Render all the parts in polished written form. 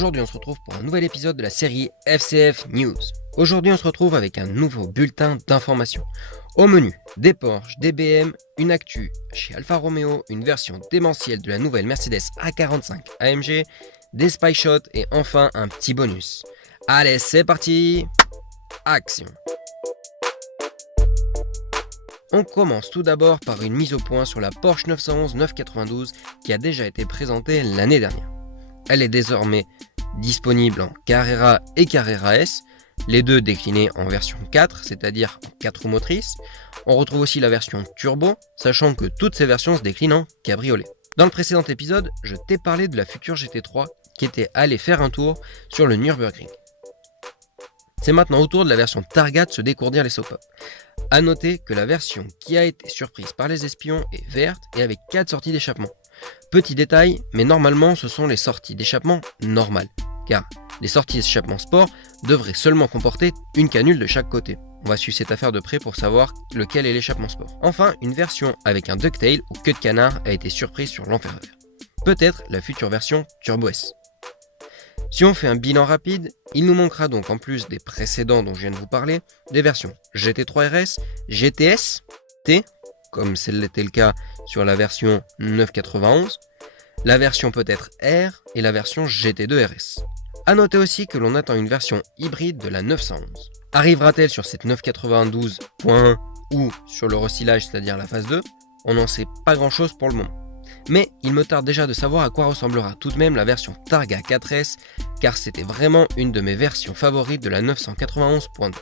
Aujourd'hui on se retrouve pour un nouvel épisode de la série FCF News. Aujourd'hui on se retrouve avec un nouveau bulletin d'information. Au menu, des Porsche, des BM, une actu chez Alfa Romeo, une version démentielle de la nouvelle Mercedes A45 AMG, des spy shots et enfin un petit bonus. Allez c'est parti, action. On commence tout d'abord par une mise au point sur la Porsche 911 992 qui a déjà été présentée l'année dernière. Elle est désormais disponible en Carrera et Carrera S, les deux déclinés en version 4, c'est-à-dire en 4 roues motrices. On retrouve aussi la version turbo, sachant que toutes ces versions se déclinent en cabriolet. Dans le précédent épisode, je t'ai parlé de la future GT3 qui était allée faire un tour sur le Nürburgring. C'est maintenant au tour de la version Targa de se décourdir les soap-up. A noter que la version qui a été surprise par les espions est verte et avec 4 sorties d'échappement. Petit détail, mais normalement ce sont les sorties d'échappement normales, car les sorties d'échappement sport devraient seulement comporter une canule de chaque côté. On va suivre cette affaire de près pour savoir lequel est l'échappement sport. Enfin, une version avec un ducktail ou queue de canard a été surprise sur l'enfer vert. Peut-être la future version Turbo S. Si on fait un bilan rapide, il nous manquera donc en plus des précédents dont je viens de vous parler, des versions GT3 RS, GTS, T, comme c'était le cas sur la version 991, la version peut-être R et la version GT2 RS. A noter aussi que l'on attend une version hybride de la 911. Arrivera-t-elle sur cette 992.1 ou sur le recyclage, c'est-à-dire la phase 2? On n'en sait pas grand-chose pour le moment. Mais il me tarde déjà de savoir à quoi ressemblera tout de même la version Targa 4S, car c'était vraiment une de mes versions favorites de la 991.2.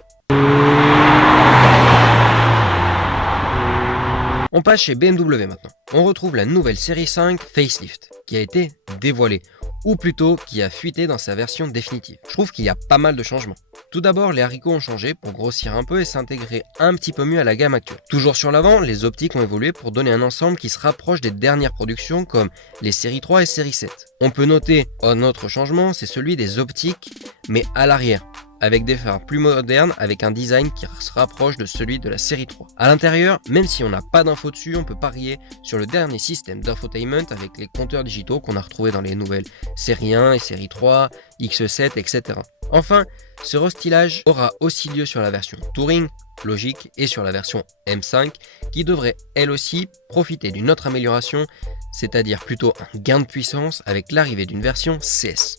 On passe chez BMW maintenant. On retrouve la nouvelle série 5 Facelift, qui a été dévoilée, ou plutôt qui a fuité dans sa version définitive. Je trouve qu'il y a pas mal de changements. Tout d'abord, les haricots ont changé pour grossir un peu et s'intégrer un petit peu mieux à la gamme actuelle. Toujours sur l'avant, les optiques ont évolué pour donner un ensemble qui se rapproche des dernières productions comme les séries 3 et série 7. On peut noter un autre changement, c'est celui des optiques, mais à l'arrière, avec des phares plus modernes, avec un design qui se rapproche de celui de la série 3. À l'intérieur, même si on n'a pas d'infos dessus, on peut parier sur le dernier système d'infotainment avec les compteurs digitaux qu'on a retrouvés dans les nouvelles série 1 et série 3, X7, etc. Enfin, ce restylage aura aussi lieu sur la version Touring, logique, et sur la version M5, qui devrait elle aussi profiter d'une autre amélioration, c'est-à-dire plutôt un gain de puissance avec l'arrivée d'une version CS.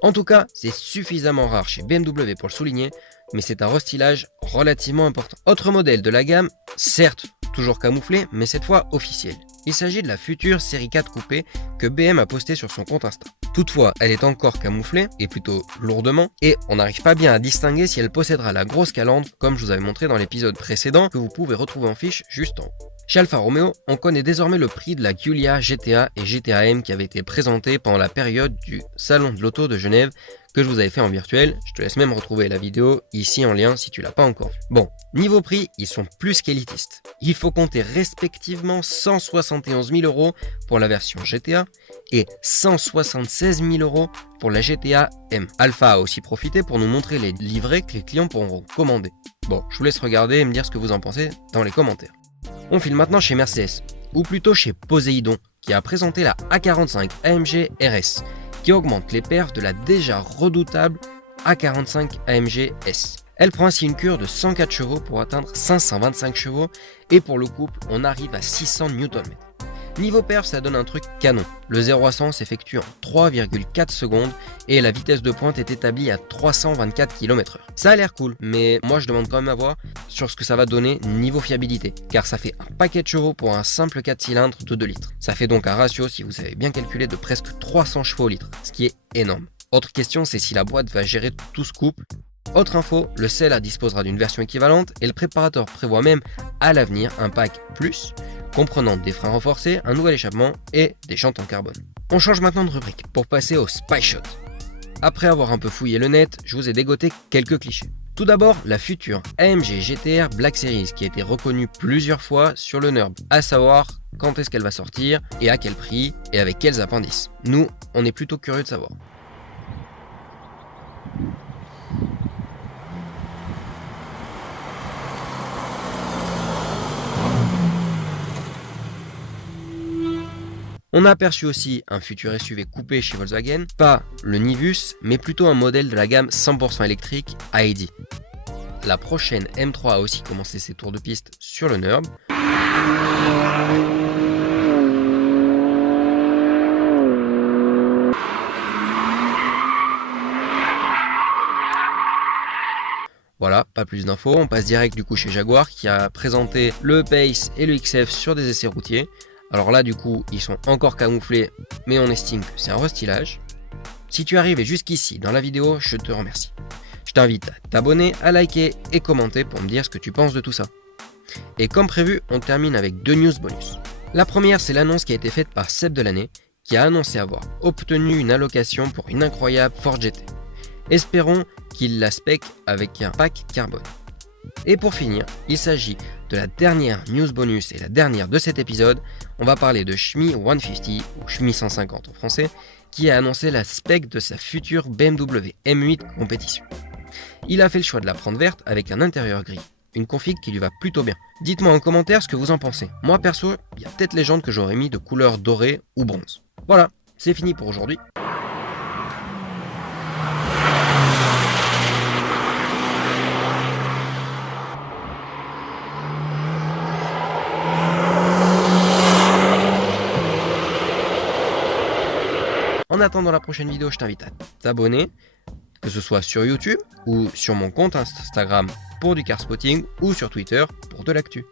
En tout cas, c'est suffisamment rare chez BMW pour le souligner, mais c'est un restylage relativement important. Autre modèle de la gamme, certes toujours camouflé, mais cette fois officiel. Il s'agit de la future série 4 coupée que BM a postée sur son compte Insta. Toutefois, elle est encore camouflée, et plutôt lourdement, et on n'arrive pas bien à distinguer si elle possédera la grosse calandre, comme je vous avais montré dans l'épisode précédent, que vous pouvez retrouver en fiche juste en haut. Chez Alfa Romeo, on connaît désormais le prix de la Giulia GTA et GTA M qui avait été présentés pendant la période du Salon de l'Auto de Genève que je vous avais fait en virtuel. Je te laisse même retrouver la vidéo ici en lien si tu l'as pas encore vu. Bon, niveau prix, ils sont plus qu'élitistes. Il faut compter respectivement 171 000 € pour la version GTA et 176 000 € pour la GTA M. Alfa a aussi profité pour nous montrer les livrets que les clients pourront commander. Bon, je vous laisse regarder et me dire ce que vous en pensez dans les commentaires. On file maintenant chez Mercedes, ou plutôt chez Poséidon, qui a présenté la A45 AMG RS, qui augmente les perfs de la déjà redoutable A45 AMG S. Elle prend ainsi une cure de 104 chevaux pour atteindre 525 chevaux, et pour le couple, on arrive à 600 Nm. Niveau perf, ça donne un truc canon. Le 0 à 100 s'effectue en 3,4 secondes et la vitesse de pointe est établie à 324 km/h. Ça a l'air cool, mais moi je demande quand même à voir sur ce que ça va donner niveau fiabilité, car ça fait un paquet de chevaux pour un simple 4 cylindres de 2 litres. Ça fait donc un ratio, si vous avez bien calculé, de presque 300 chevaux au litre, ce qui est énorme. Autre question, c'est si la boîte va gérer tout ce couple. Autre info, le Cella disposera d'une version équivalente et le préparateur prévoit même à l'avenir un pack plus comprenant des freins renforcés, un nouvel échappement et des jantes en carbone. On change maintenant de rubrique pour passer au Spy Shot. Après avoir un peu fouillé le net, je vous ai dégoté quelques clichés. Tout d'abord, la future AMG GTR Black Series qui a été reconnue plusieurs fois sur le NURB, à savoir quand est-ce qu'elle va sortir et à quel prix et avec quels appendices. Nous, on est plutôt curieux de savoir. On a aperçu aussi un futur SUV coupé chez Volkswagen, pas le Nivus, mais plutôt un modèle de la gamme 100% électrique ID. La prochaine M3 a aussi commencé ses tours de piste sur le NURB. Voilà, pas plus d'infos, on passe direct du coup chez Jaguar qui a présenté le Pace et le XF sur des essais routiers. Alors là du coup ils sont encore camouflés mais on estime que c'est un restylage. Si tu arrives jusqu'ici dans la vidéo, je te remercie. Je t'invite à t'abonner, à liker et commenter pour me dire ce que tu penses de tout ça. Et comme prévu, on termine avec 2 news bonus. La première, c'est l'annonce qui a été faite par Seb Delaney qui a annoncé avoir obtenu une allocation pour une incroyable Ford GT. Espérons qu'il la spec avec un pack carbone. Et pour finir, il s'agit de la dernière news bonus et la dernière de cet épisode. On va parler de Shmi 150 ou Shmi 150 en français, qui a annoncé la spec de sa future BMW M8 compétition. Il a fait le choix de la prendre verte avec un intérieur gris, une config qui lui va plutôt bien. Dites-moi en commentaire ce que vous en pensez. Moi perso, il y a peut-être légende que j'aurais mis de couleur dorée ou bronze. Voilà, c'est fini pour aujourd'hui. En attendant la prochaine vidéo, je t'invite à t'abonner, que ce soit sur YouTube ou sur mon compte Instagram pour du car spotting ou sur Twitter pour de l'actu.